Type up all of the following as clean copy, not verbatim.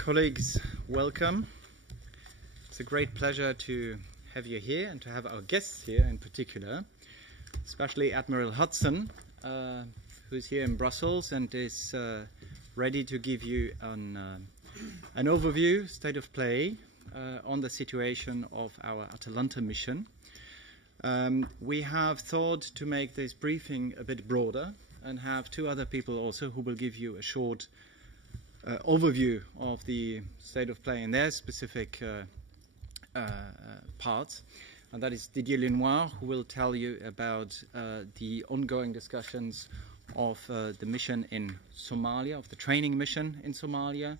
Colleagues, welcome. It's a great pleasure to have you here and to have our guests here in particular, especially Admiral Hudson, who's here in Brussels and is ready to give you an overview, state of play, on the situation of our Atalanta mission. We have thought to make this briefing a bit broader and have two other people also who will give you a short overview of the state of play in their specific parts. And that is Didier Lenoir, who will tell you about the ongoing discussions of the mission in Somalia, of the training mission in Somalia.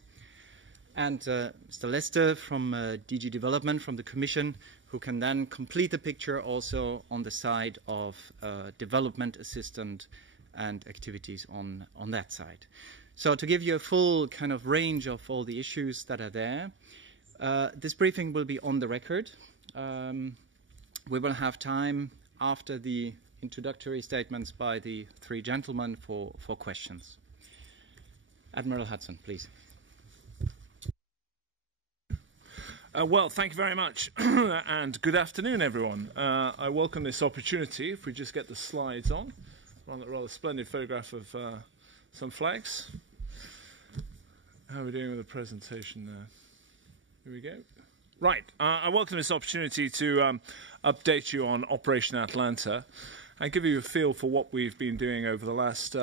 And Mr. Lester from DG Development, from the Commission, who can then complete the picture also on the side of development assistance and activities on that side. So to give you a full kind of range of all the issues that are there, this briefing will be on the record. We will have time after the introductory statements by the three gentlemen for questions. Admiral Hudson, please. Well, thank you very much, and good afternoon, everyone. I welcome this opportunity. If we just get the slides on, rather splendid photograph of some flags. How are we doing with the presentation there? Here we go. Right, I welcome this opportunity to update you on Operation Atalanta and give you a feel for what we've been doing over the last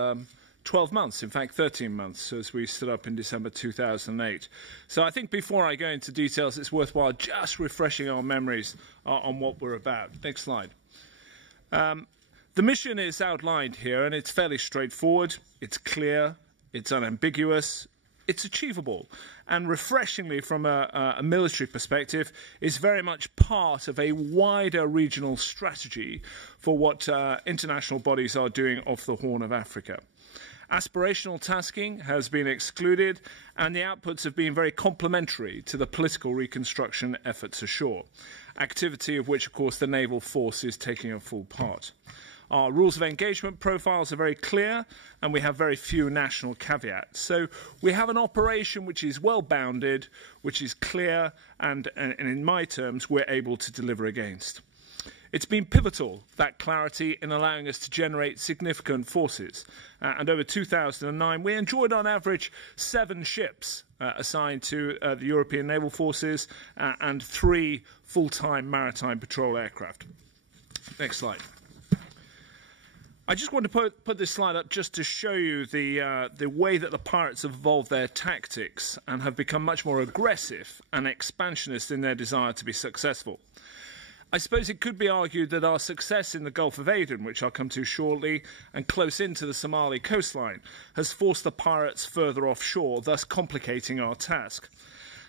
12 months, in fact 13 months, as we stood up in December 2008. So I think before I go into details, it's worthwhile just refreshing our memories on what we're about. Next slide. The mission is outlined here, and it's fairly straightforward, it's clear, it's unambiguous, it's achievable, and refreshingly from a military perspective, is very much part of a wider regional strategy for what international bodies are doing off the Horn of Africa. Aspirational tasking has been excluded, and the outputs have been very complementary to the political reconstruction efforts ashore, activity of which, of course, the naval force is taking a full part. Our rules of engagement profiles are very clear, and we have very few national caveats. So we have an operation which is well-bounded, which is clear, and in my terms, we're able to deliver against. It's been pivotal, that clarity, in allowing us to generate significant forces. And over 2009, we enjoyed on average 7 ships assigned to the European naval forces and 3 full-time maritime patrol aircraft. Next slide. I just want to put this slide up just to show you the way that the pirates have evolved their tactics and have become much more aggressive and expansionist in their desire to be successful. I suppose it could be argued that our success in the Gulf of Aden, which I'll come to shortly, and close into the Somali coastline, has forced the pirates further offshore, thus complicating our task.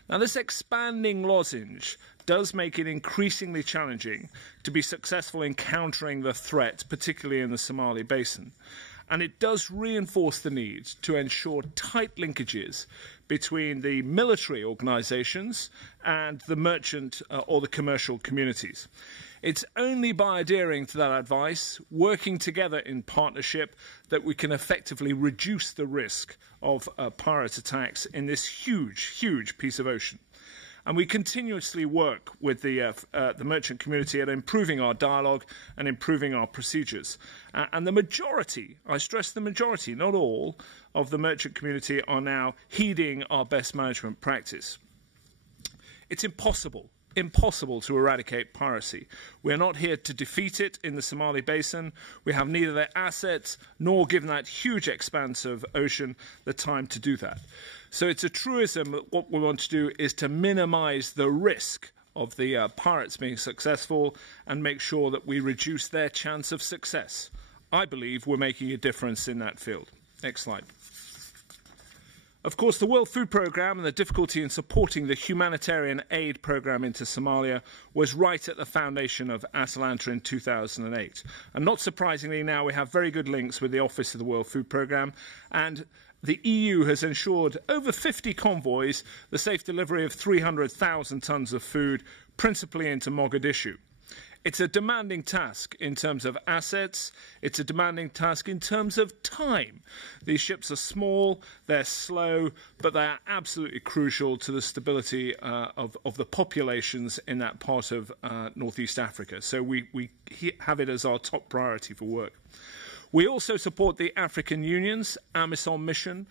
Now, this expanding lozenge does make it increasingly challenging to be successful in countering the threat, particularly in the Somali basin. And it does reinforce the need to ensure tight linkages between the military organisations and the merchant or the commercial communities. It's only by adhering to that advice, working together in partnership, that we can effectively reduce the risk of pirate attacks in this huge, huge piece of ocean. And we continuously work with the merchant community at improving our dialogue and improving our procedures. And the majority, I stress the majority, not all, of the merchant community are now heeding our best management practice. It's impossible to eradicate piracy. We're not here to defeat it in the Somali basin. We have neither the assets nor, given that huge expanse of ocean, the time to do that. So it's a truism that what we want to do is to minimize the risk of the pirates being successful and make sure that we reduce their chance of success. I believe we're making a difference in that field. Next slide. Of course, the World Food Programme and the difficulty in supporting the humanitarian aid programme into Somalia was right at the foundation of Atalanta in 2008. And not surprisingly, now we have very good links with the Office of the World Food Programme, and the EU has ensured over 50 convoys the safe delivery of 300,000 tonnes of food, principally into Mogadishu. It's a demanding task in terms of assets. It's a demanding task in terms of time. These ships are small, they're slow, but they are absolutely crucial to the stability of the populations in that part of Northeast Africa. So we have it as our top priority for work. We also support the African Union's AMISOM mission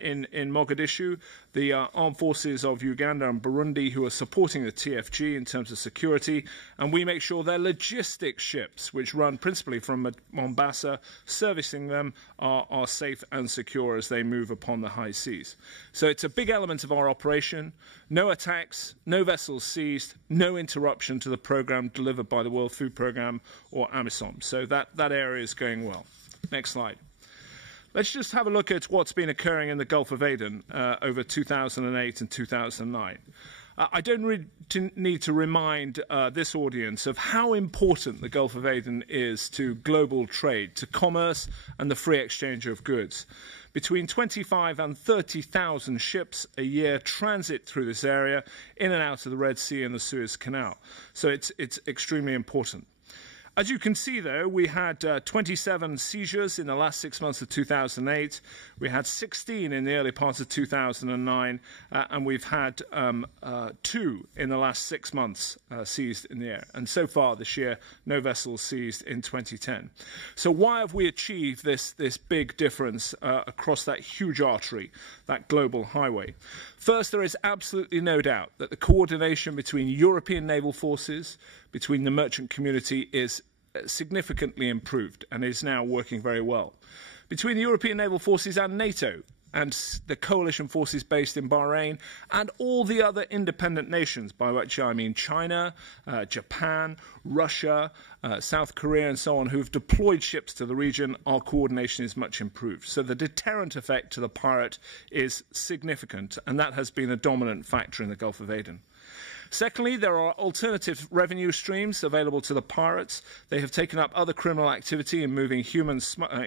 in Mogadishu, the armed forces of Uganda and Burundi who are supporting the TFG in terms of security, and we make sure their logistics ships, which run principally from Mombasa, servicing them, are safe and secure as they move upon the high seas. So it's a big element of our operation. No attacks, no vessels seized, no interruption to the programme delivered by the World Food Programme or AMISOM. So that area is going well. Next slide. Let's just have a look at what's been occurring in the Gulf of Aden over 2008 and 2009. I don't need to remind this audience of how important the Gulf of Aden is to global trade, to commerce and the free exchange of goods. Between 25 and 30,000 ships a year transit through this area in and out of the Red Sea and the Suez Canal. So it's extremely important. As you can see, though, we had 27 seizures in the last 6 months of 2008. We had 16 in the early part of 2009, and we've had 2 in the last 6 months seized in the air. And so far this year, no vessels seized in 2010. So why have we achieved this big difference across that huge artery, that global highway? First, there is absolutely no doubt that the coordination between European naval forces, between the merchant community, is significantly improved and is now working very well. Between the European naval forces and NATO, and the coalition forces based in Bahrain, and all the other independent nations, by which I mean China, Japan, Russia, South Korea and so on, who've deployed ships to the region, our coordination is much improved. So the deterrent effect to the pirate is significant, and that has been a dominant factor in the Gulf of Aden. Secondly, there are alternative revenue streams available to the pirates. They have taken up other criminal activity in moving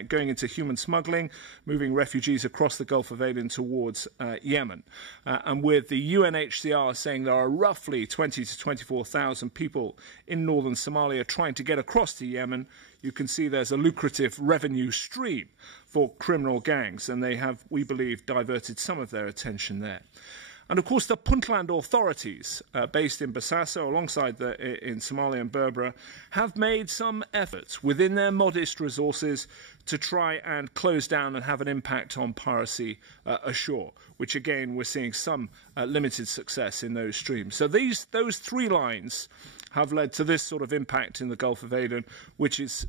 going into human smuggling, moving refugees across the Gulf of Aden towards Yemen. And with the UNHCR saying there are roughly 20 to 24,000 people in northern Somalia trying to get across to Yemen, you can see there's a lucrative revenue stream for criminal gangs, and they have, we believe, diverted some of their attention there. And of course, the Puntland authorities, based in Bosaso, alongside in Somalia and Berbera, have made some efforts within their modest resources to try and close down and have an impact on piracy ashore, which again, we're seeing some limited success in those streams. So those 3 lines have led to this sort of impact in the Gulf of Aden, which is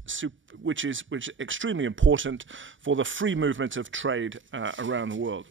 extremely important for the free movement of trade around the world.